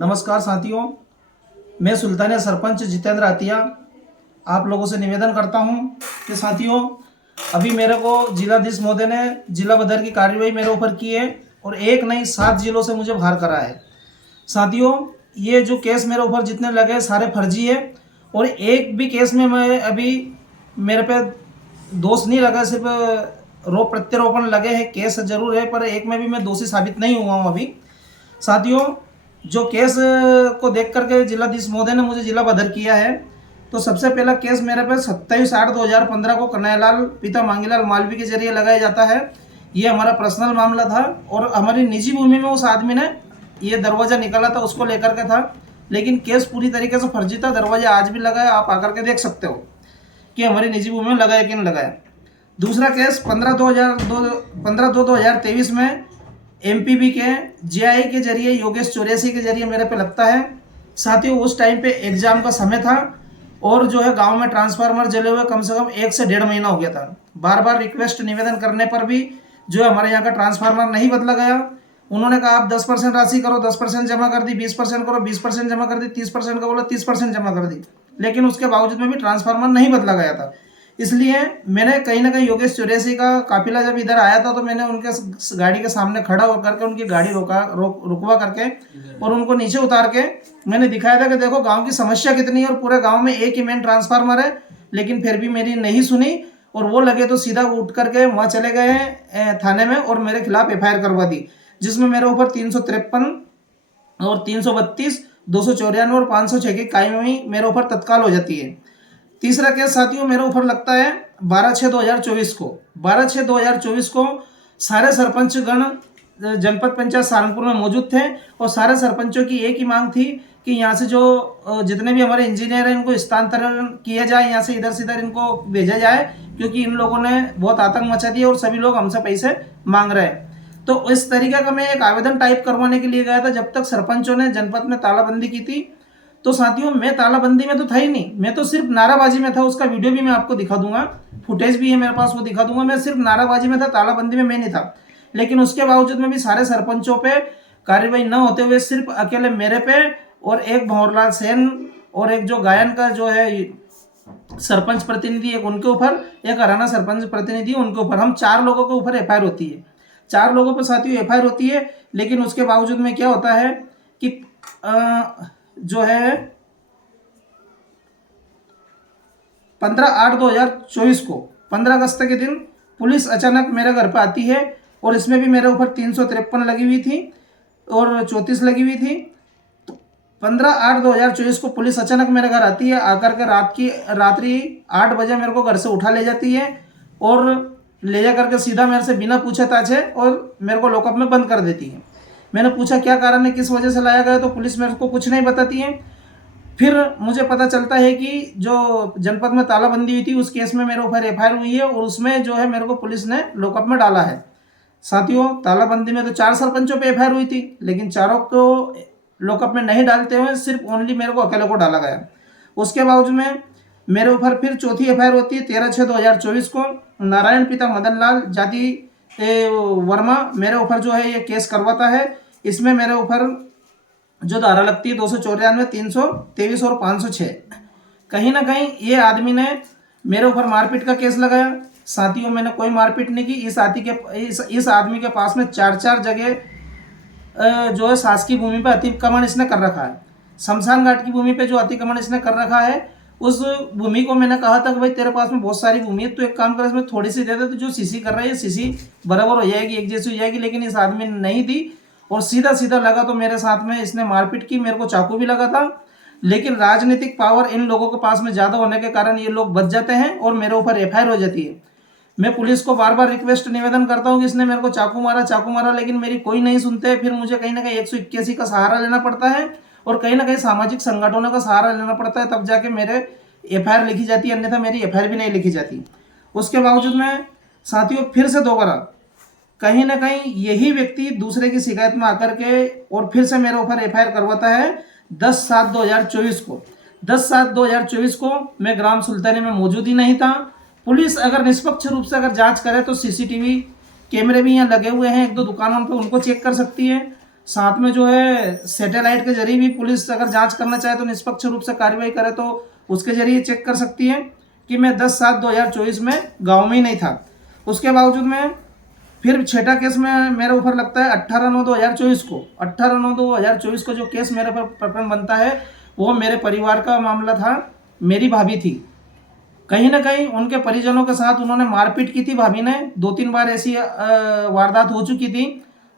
नमस्कार साथियों, मैं सुल्तानिया सरपंच जितेंद्र आतिया आप लोगों से निवेदन करता हूं कि साथियों, अभी मेरे को जिलाधीश महोदय ने जिला बदर की कार्यवाही मेरे ऊपर की है और एक नहीं 7 जिलों से मुझे बाहर करा है। साथियों, ये जो केस मेरे ऊपर जितने लगे सारे फर्जी है और एक भी केस में मैं अभी मेरे पे दोष नहीं लगा, सिर्फ रोप प्रत्यारोपण लगे हैं। केस जरूर है पर एक में भी मैं दोषी साबित नहीं हुआ हूँ अभी। साथियों, जो केस को देख करके जिलाधीश महोदय ने मुझे जिला बदर किया है, तो सबसे पहला केस मेरे पे 27/8/2015 को कन्हैयालाल पिता मांगीलाल मालवी के जरिए लगाया जाता है। ये हमारा पर्सनल मामला था और हमारी निजी भूमि में उस आदमी ने ये दरवाज़ा निकाला था, उसको लेकर के था। लेकिन केस पूरी तरीके से फर्जी था। दरवाजा आज भी लगा है, आप आकर के देख सकते हो कि हमारी निजी भूमि में लगाया कि नहीं लगाया। दूसरा केस 15/2/2023 में एमपीबी के जेआई के जरिए योगेश चौरसिया के जरिए मेरे पे लगता है। साथियों, उस टाइम पे एग्जाम का समय था और जो है गांव में ट्रांसफार्मर जले हुए कम से कम 1 से 1.5 महीना हो गया था। बार बार रिक्वेस्ट निवेदन करने पर भी जो है हमारे यहाँ का ट्रांसफार्मर नहीं बदला गया। उन्होंने कहा आप 10% राशि करो, 10% जमा कर दी, 20% करो, 20% जमा कर दी, 30% का बोला 30% जमा कर दी, लेकिन उसके बावजूद में भी ट्रांसफार्मर नहीं बदला गया था। इसलिए मैंने कहीं ना कहीं योगेश चौरसिया का काफिला जब इधर आया था तो मैंने उनके गाड़ी के सामने खड़ा होकर के उनकी गाड़ी रुकवा करके और उनको नीचे उतार के मैंने दिखाया था कि देखो गांव की समस्या कितनी है और पूरे गांव में एक ही मेन ट्रांसफार्मर है। लेकिन फिर भी मेरी नहीं सुनी और वो लगे तो सीधा उठ करके वहाँ चले गए थाने में और मेरे खिलाफ एफआईआर करवा दी, जिसमें मेरे ऊपर 353 और 332, 294 और 506 की कायमी मेरे ऊपर तत्काल हो जाती है। तीसरा केस साथियों मेरे ऊपर लगता है 12/6/2024 को। 12/6/2024 को सारे सरपंचगण जनपद पंचायत सहारनपुर में मौजूद थे और सारे सरपंचों की एक ही मांग थी कि यहाँ से जो जितने भी हमारे इंजीनियर हैं इनको स्थानांतरण किया जाए, यहाँ से इधर से इधर इनको भेजा जाए, क्योंकि इन लोगों ने बहुत आतंक मचा दिया और सभी लोग हमसे पैसे मांग रहे हैं। तो इस तरीके का मैं एक आवेदन टाइप करवाने के लिए गया था जब तक सरपंचों ने जनपद में तालाबंदी की थी। तो साथियों, मैं तालाबंदी में तो था ही नहीं, मैं तो सिर्फ नाराबाजी में था। उसका वीडियो भी मैं आपको दिखा दूंगा, फुटेज भी है मेरे पास, वो दिखा दूंगा। मैं सिर्फ नाराबाजी में था, तालाबंदी में मैं नहीं था। लेकिन उसके बावजूद में भी सारे सरपंचों पे कार्रवाई न होते हुए सिर्फ अकेले मेरे पे और एक भंवरलाल सेन और एक जो गायन का जो है सरपंच प्रतिनिधि एक उनके ऊपर, एक हरियाणा सरपंच प्रतिनिधि उनके ऊपर, हम 4 लोगों के ऊपर एफआईआर होती है। 4 लोगों पर साथियों एफआईआर होती है। लेकिन उसके बावजूद में क्या होता है कि जो है 15/8/2024 को 15 अगस्त के दिन पुलिस अचानक मेरे घर पे आती है और इसमें भी मेरे ऊपर 353 लगी हुई थी और 34 लगी हुई थी। तो 15/8/2024 को पुलिस अचानक मेरे घर आती है, आकर के रात्रि 8 बजे मेरे को घर से उठा ले जाती है और ले जा करके सीधा मेरे से बिना पूछे ताछे और मेरे को लॉकअप में बंद कर देती है। मैंने पूछा क्या कारण है, किस वजह से लाया गया, तो पुलिस मेरे को कुछ नहीं बताती है। फिर मुझे पता चलता है कि जो जनपद में तालाबंदी हुई थी उस केस में मेरे ऊपर एफआईआर हुई है और उसमें जो है मेरे को पुलिस ने लॉकअप में डाला है। साथियों, तालाबंदी में तो 4 सरपंचों पे एफआईआर हुई थी, लेकिन चारों को लॉकअप में नहीं डालते हुए सिर्फ ओनली मेरे को अकेले को डाला गया। उसके बावजूद में मेरे ऊपर फिर चौथी एफआईआर होती है 13/6/2024 को। नारायण पिता मदन लाल जाति वर्मा मेरे ऊपर जो है ये केस करवाता है। इसमें मेरे ऊपर जो धारा लगती है 294, 323 और 506। कहीं ना कहीं ये आदमी ने मेरे ऊपर मारपीट का केस लगाया। साथियों, मैंने कोई मारपीट नहीं की। इस आदमी के पास में 4 जगह जो है शासकीय भूमि पर अतिक्रमण इसने कर रखा है। शमशान घाट की भूमि पे जो अतिक्रमण इसने कर रखा है, उस भूमि को मैंने कहा था कि भाई तेरे पास में बहुत सारी भूमि है, तो एक काम कर इसमें थोड़ी सी दे दे, तो जो सीसी कर रहा है सीसी बराबर हो जाएगी, एक जैसी हो जाएगी। लेकिन इस आदमी ने नहीं दी और सीधा सीधा लगा तो मेरे साथ में इसने मारपीट की, मेरे को चाकू भी लगा था। लेकिन राजनीतिक पावर इन लोगों के पास में ज़्यादा होने के कारण ये लोग बच जाते हैं और मेरे ऊपर एफआईआर हो जाती है। मैं पुलिस को बार बार रिक्वेस्ट निवेदन करता हूँ कि इसने मेरे को चाकू मारा, लेकिन मेरी कोई नहीं सुनते। फिर मुझे कहीं ना कहीं 181 का सहारा लेना पड़ता है और कहीं ना कहीं सामाजिक संगठनों का सहारा लेना पड़ता है, तब जाके मेरे एफआईआर लिखी जाती है, अन्यथा मेरी एफआईआर भी नहीं लिखी जाती। उसके बावजूद में साथियों फिर से दोबारा कहीं ना कहीं यही व्यक्ति दूसरे की शिकायत में आकर के और फिर से मेरे ऊपर एफआईआर करवाता है 10/7/2024 को। 10/7/2024 को मैं ग्राम सुल्तानी में मौजूद ही नहीं था। पुलिस अगर निष्पक्ष रूप से अगर जांच करे तो सीसीटीवी कैमरे भी यहाँ लगे हुए हैं 1-2 दुकानों पे, उनको चेक कर सकती है। साथ में जो है सैटेलाइट के जरिए भी पुलिस अगर जांच करना चाहे तो निष्पक्ष रूप से कार्रवाई करे तो उसके जरिए चेक कर सकती है कि मैं 10/7/2024 में गांव में ही नहीं था। उसके बावजूद में फिर छठा केस में मेरे ऊपर लगता है 18/9/2024 को। 18/9/2024 को जो केस मेरे पर प्रकरण बनता है वो मेरे परिवार का मामला था। मेरी भाभी थी, कहीं ना कहीं उनके परिजनों के साथ उन्होंने मारपीट की थी। भाभी ने 2-3 बार ऐसी वारदात हो चुकी थी,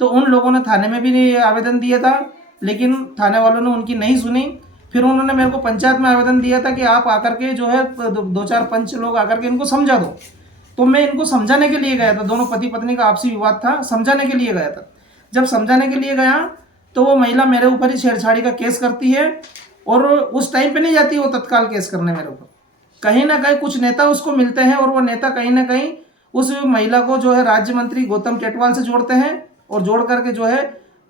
तो उन लोगों ने थाने में भी आवेदन दिया था, लेकिन थाने वालों ने उनकी नहीं सुनी। फिर उन्होंने मेरे को पंचायत में आवेदन दिया था कि आप आकर के जो है 2-4 पंच लोग आकर के इनको समझा दो। तो मैं इनको समझाने के लिए गया था, दोनों पति पत्नी का आपसी विवाद था, समझाने के लिए गया था। जब समझाने के लिए गया तो वो महिला मेरे ऊपर ही छेड़छाड़ी का केस करती है, और उस टाइम पे नहीं जाती वो तत्काल केस करने मेरे ऊपर। कहीं ना कहीं कुछ नेता उसको मिलते हैं और वो नेता कहीं ना कहीं उस महिला को जो है राज्य मंत्री गौतम टेटवाल से जोड़ते हैं, और जोड़ करके जो है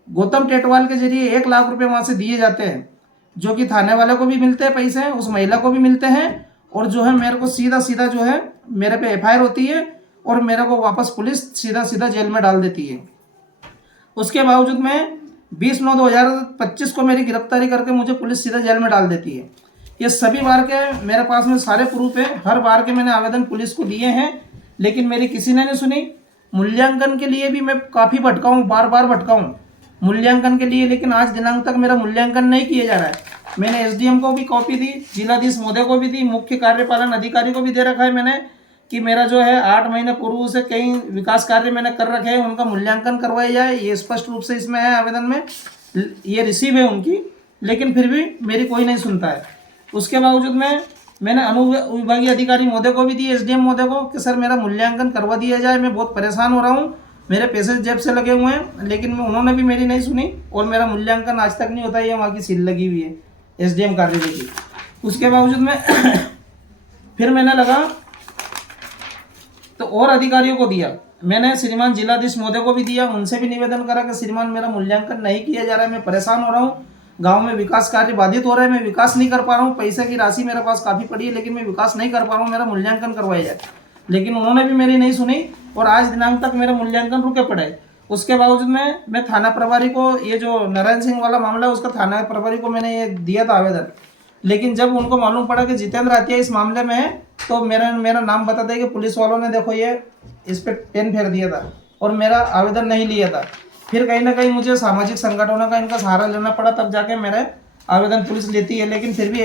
गौतम टेटवाल के जरिए 1 लाख रुपए वहाँ से दिए जाते हैं, जो कि थाने वाले को भी मिलते हैं पैसे, उस महिला को भी मिलते हैं, और जो है मेरे को सीधा सीधा जो है मेरे पे FIR होती है और मेरे को वापस पुलिस सीधा सीधा जेल में डाल देती है। उसके बावजूद में 20/9/2025 को मेरी गिरफ्तारी करके मुझे पुलिस सीधा जेल में डाल देती है। ये सभी बार के मेरे पास में सारे प्रूफ है, हर बार के मैंने आवेदन पुलिस को दिए हैं, लेकिन मेरी किसी ने नहीं सुनी। मूल्यांकन के लिए भी मैं काफ़ी भटका हूँ, बार बार भटका हूँ मूल्यांकन के लिए, लेकिन आज दिनांक तक मेरा मूल्यांकन नहीं किया जा रहा है। मैंने SDM को भी कॉपी दी, जिलाधीश महोदय को भी दी, मुख्य कार्यपालन अधिकारी को भी दे रखा है मैंने कि मेरा जो है 8 महीने पूर्व से कई विकास कार्य मैंने कर रखे हैं, उनका मूल्यांकन करवाया जाए। ये स्पष्ट रूप से इसमें है, आवेदन में ये रिसीव है उनकी, लेकिन फिर भी मेरी कोई नहीं सुनता है। उसके बावजूद में मैंने अनुविभागीय अधिकारी महोदय को भी दी, SDM महोदय को, कि सर मेरा मूल्यांकन करवा दिया जाए, मैं बहुत परेशान हो रहा हूँ, मेरे पैसे जेब से लगे हुए हैं, लेकिन उन्होंने भी मेरी नहीं सुनी और मेरा मूल्यांकन आज तक नहीं होता। ये वहाँ की सील लगी हुई है SDM कार्यालय की। उसके बावजूद में फिर मैंने लगा तो और अधिकारियों को दिया, मैंने श्रीमान जिलाधीश महोदय को भी दिया, उनसे भी निवेदन करा कि श्रीमान मेरा मूल्यांकन नहीं किया जा रहा है, मैं परेशान हो रहा हूँ, गांव में विकास कार्य बाधित हो रहा है, मैं विकास नहीं कर पा रहा हूँ, पैसे की राशि मेरे पास काफ़ी पड़ी है लेकिन मैं विकास नहीं कर पा रहा हूँ, मेरा मूल्यांकन करवाया जाए। लेकिन उन्होंने भी मेरी नहीं सुनी और आज दिनांक तक मेरा मूल्यांकन रुके पड़े। उसके बावजूद में मैं थाना प्रभारी को, ये जो नारायण सिंह वाला मामला है उसका थाना प्रभारी को मैंने ये दिया था आवेदन, लेकिन जब उनको मालूम पड़ा कि जितेंद्र आतिया इस मामले में है तो मेरा नाम बता दिया कि पुलिस वालों ने देखो ये इस पर पेन फेर दिया था और मेरा आवेदन नहीं लिया था। फिर कहीं ना कहीं मुझे सामाजिक संगठनों का इनका सहारा लेना पड़ा, तब जाके मेरे आवेदन पुलिस लेती है, लेकिन फिर भी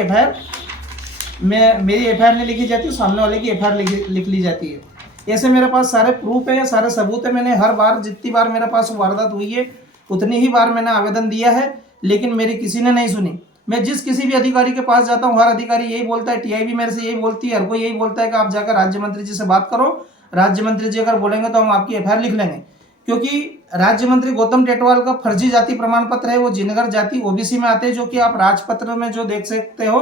मेरी FIR नहीं लिखी जाती, सामने वाले की FIR लिख ली जाती है। ऐसे मेरे पास सारे प्रूफ है, सारे सबूत है। मैंने हर बार जितनी बार मेरे पास वारदात हुई है उतनी ही बार मैंने आवेदन दिया है, लेकिन मेरी किसी ने नहीं सुनी। मैं जिस किसी भी अधिकारी के पास जाता हूँ, हर अधिकारी यही बोलता है, TI भी मेरे से यही बोलती है, हर कोई यही बोलता है कि आप जाकर राज्य मंत्री जी से बात करो, राज्य मंत्री जी अगर बोलेंगे तो हम आपकी FIR लिख लेंगे। क्योंकि राज्य मंत्री गौतम टेटवाल का फर्जी जाति प्रमाण पत्र है, वो जिनगर जाति OBC में आते हैं, जो कि आप राजपत्र में जो देख सकते हो,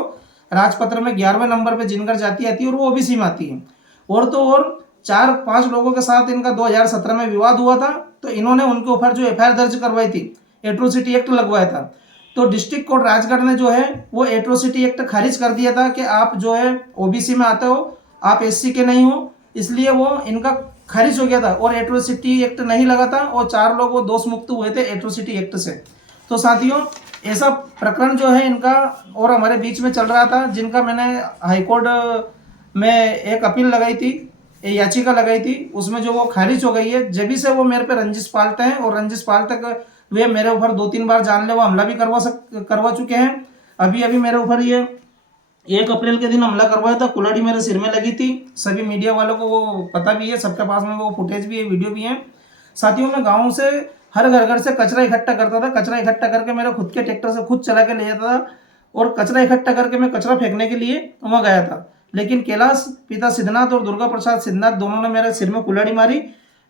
राजपत्र में 11वें नंबर पे जिनगर जाति आती है और वो OBC में आती है। और तो और 4-5 लोगों के साथ इनका 2017 में विवाद हुआ था, तो इन्होंने उनके ऊपर जो FIR दर्ज करवाई थी, एट्रोसिटी एक्ट लगवाया था, तो डिस्ट्रिक्ट कोर्ट राजगढ़ ने जो है वो एट्रोसिटी एक्ट खारिज कर दिया था कि आप जो है OBC में आते हो, आप SC के नहीं हो, इसलिए वो इनका खारिज हो गया था और एट्रोसिटी एक्ट नहीं लगा था और 4 लोग वो दोष मुक्त हुए थे एट्रोसिटी एक्ट से। तो साथियों, ऐसा प्रकरण जो है इनका और हमारे बीच में चल रहा था, जिनका मैंने हाईकोर्ट में एक अपील लगाई थी, याचिका लगाई थी, उसमें जो वो खारिज हो गई है। जब भी से वो मेरे पे रंजिश पालते हैं और रंजिश पालते वे मेरे ऊपर 2-3 बार जानलेवा हमला भी करवा चुके हैं। अभी मेरे ऊपर ये 1 अप्रैल के दिन हमला करवाया था, कुल्हाड़ी मेरे सिर में लगी थी। सभी मीडिया वालों को वो पता भी है, सबके पास में वो फुटेज भी है, वीडियो भी है। साथियों, मैं गाँव से हर घर से कचरा इकट्ठा करता था, कचरा इकट्ठा करके मेरे खुद के ट्रैक्टर से खुद चला के ले जाता था और कचरा इकट्ठा करके मैं कचरा फेंकने के लिए वहाँ गया था। लेकिन कैलाश पिता सिद्धनाथ और दुर्गा प्रसाद सिद्धनाथ दोनों ने मेरे सिर में कुल्हाड़ी मारी।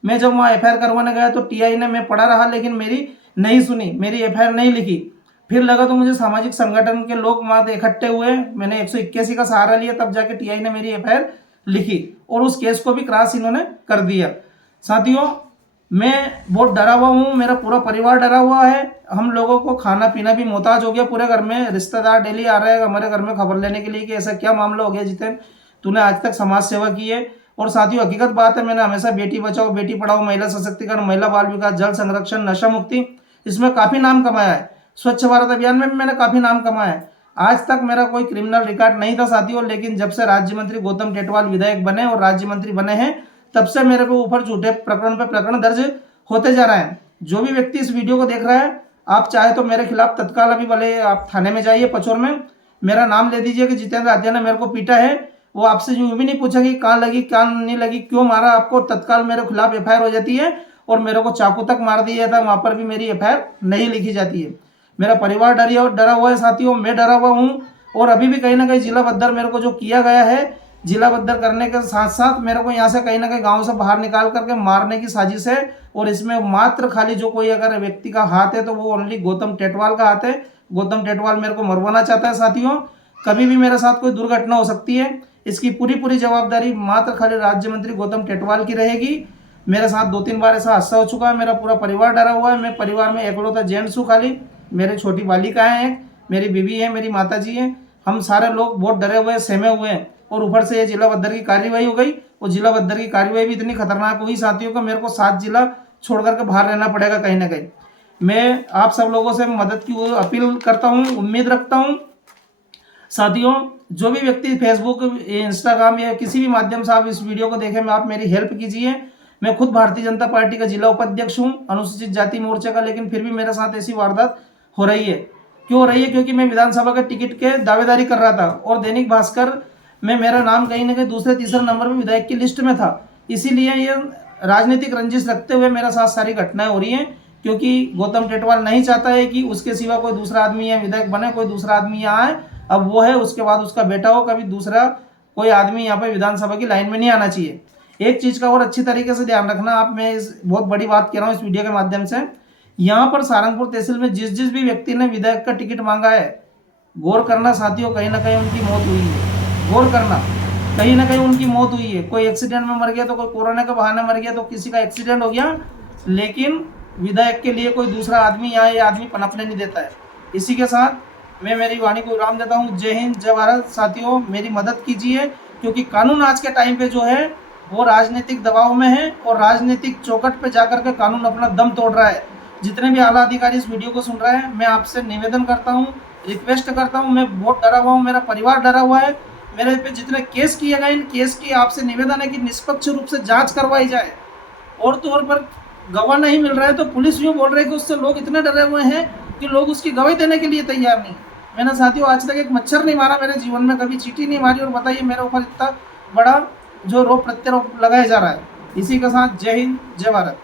मैं जब वहाँ FIR करवाने गया तो TI ने, मैं पड़ा रहा लेकिन मेरी नहीं सुनी, मेरी FIR नहीं लिखी। फिर लगा तो मुझे सामाजिक संगठन के लोग वहाँ इकट्ठे हुए, मैंने 181 का सहारा लिया, तब जाके TI ने मेरी FIR लिखी और उस केस को भी क्रॉस इन्होंने कर दिया। साथियों, मैं बहुत डरा हुआ हूँ, मेरा पूरा परिवार डरा हुआ है। हम लोगों को खाना पीना भी मोहताज हो गया पूरे घर में। रिश्तेदार डेली आ रहे हैं हमारे घर में खबर लेने के लिए कि ऐसा क्या मामला हो गया जितेंद्र, तूने आज तक समाज सेवा की है। और साथियों, हकीकत बात है, मैंने हमेशा बेटी बचाओ बेटी पढ़ाओ, महिला सशक्तिकरण, महिला बाल विकास, जल संरक्षण, नशा मुक्ति इसमें काफ़ी नाम कमाया है। स्वच्छ भारत अभियान में भी मैंने काफ़ी नाम कमाया है। आज तक मेरा कोई क्रिमिनल रिकॉर्ड नहीं था साथियों, लेकिन जब से राज्य मंत्री गौतम टेटवाल विधायक बने और राज्य मंत्री बने हैं, तब से मेरे को ऊपर झूठे प्रकरण पे प्रकरण दर्ज होते जा रहे हैं। जो भी व्यक्ति इस वीडियो को देख रहा है, आप चाहे तो मेरे खिलाफ तत्काल अभी भले आप थाने में जाइए पचोर में, मेरा नाम ले दीजिए कि जितेंद्र आद्या ने मेरे को पीटा है। वो आपसे यूं भी नहीं पूछा कि कहाँ लगी कहाँ नहीं लगी, क्यों मारा आपको, तत्काल मेरे खिलाफ एफआईआर हो जाती है और मेरे को चाकू तक मार दिया था, वहां पर भी मेरी एफआईआर नहीं लिखी जाती है। मेरा परिवार डरा हुआ है साथियों, मैं डरा हुआ हूँ। और अभी भी कहीं ना कहीं जिला बद्दर मेरे को जो किया गया है, जिला बद्दर करने के साथ साथ मेरे को यहाँ से कहीं ना कहीं गाँव से बाहर निकाल करके मारने की साजिश है। और इसमें मात्र खाली जो कोई अगर व्यक्ति का हाथ है तो वो ओनली गौतम टेटवाल का हाथ है। गौतम टेटवाल मेरे को मरवाना चाहता है साथियों। कभी भी मेरे साथ कोई दुर्घटना हो सकती है, इसकी पूरी जवाबदारी मात्र खाली राज्य मंत्री गौतम टेटवाल की रहेगी। मेरे साथ 2-3 बार ऐसा हादसा हो चुका है, मेरा पूरा परिवार डरा हुआ है। मैं परिवार में एकलौता जेंट्स हूँ, खाली मेरे छोटी बालिकाएं हैं, मेरी बीवी है, मेरी माताजी है, हम सारे लोग बहुत डरे हुए हैं, सहमे हुए हैं। और ऊपर से ये जिला बद्दर की कार्रवाई हो गई, और जिला बद्दर की कार्रवाई भी इतनी खतरनाक हुई साथियों को मेरे को 7 जिला छोड़ करके बाहर रहना पड़ेगा कहीं ना कहीं। मैं आप सब लोगों से मदद की अपील करता हूँ, उम्मीद रखता हूँ साथियों। जो भी व्यक्ति फेसबुक, इंस्टाग्राम या किसी भी माध्यम से आप इस वीडियो को देखें, मैं आप मेरी हेल्प कीजिए। मैं खुद भारतीय जनता पार्टी का जिला उपाध्यक्ष हूँ, अनुसूचित जाति मोर्चे का, लेकिन फिर भी मेरे साथ ऐसी वारदात हो रही है। क्यों हो रही है? क्योंकि मैं विधानसभा के टिकट के दावेदारी कर रहा था और दैनिक भास्कर में मेरा नाम कहीं ना कहीं दूसरे तीसरे नंबर में विधायक की लिस्ट में था। इसीलिए ये राजनीतिक रंजिश रखते हुए मेरा साथ सारी घटनाएं हो रही हैं, क्योंकि गौतम टेटवाल नहीं चाहता है कि उसके सिवा कोई दूसरा आदमी या विधायक बने, कोई दूसरा आदमी यहाँ आए। अब वो है, उसके बाद उसका बेटा हो, कभी दूसरा कोई आदमी यहाँ पे विधानसभा की लाइन में नहीं आना चाहिए। एक चीज़ का और अच्छी तरीके से ध्यान रखना आप, मैं इस बहुत बड़ी बात कह रहा हूँ इस वीडियो के माध्यम से। यहाँ पर सारंगपुर तहसील में जिस भी व्यक्ति ने विधायक का टिकट मांगा है, गौर करना साथियों, कहीं ना कहीं उनकी मौत हुई है। गौर करना, कहीं ना कहीं उनकी मौत हुई है। कोई एक्सीडेंट में मर गया तो कोई कोरोना के बहाने मर गया तो किसी का एक्सीडेंट हो गया, लेकिन विधायक के लिए कोई दूसरा आदमी यहाँ ये आदमी पनपने नहीं देता है। इसी के साथ मैं मेरी वाणी को विराम देता हूँ। जय हिंद, जय भारत। साथियों मेरी मदद कीजिए, क्योंकि कानून आज के टाइम पे जो है वो राजनीतिक दबाव में है और राजनीतिक चौकट पे जाकर के कानून अपना दम तोड़ रहा है। जितने भी आला अधिकारी इस वीडियो को सुन रहे हैं, मैं आपसे निवेदन करता हूँ, रिक्वेस्ट करता हूँ, मैं बहुत डरा हुआ हूँ, मेरा परिवार डरा हुआ है। मेरे पे जितने केस किए गए, इन केस की आपसे निवेदन है कि निष्पक्ष रूप से जांच करवाई जाए। और तौर पर गवाह नहीं मिल रहा है तो पुलिस यूँ बोल रही है कि उससे लोग इतने डरे हुए हैं कि लोग उसकी गवाही देने के लिए तैयार नहीं। मैंने साथियों आज तक एक मच्छर नहीं मारा मेरे जीवन में, कभी चींटी नहीं मारी, और बताइए मेरे ऊपर इतना बड़ा जो रोप प्रत्यारोप लगाया जा रहा है। इसी के साथ जय हिंद, जय भारत।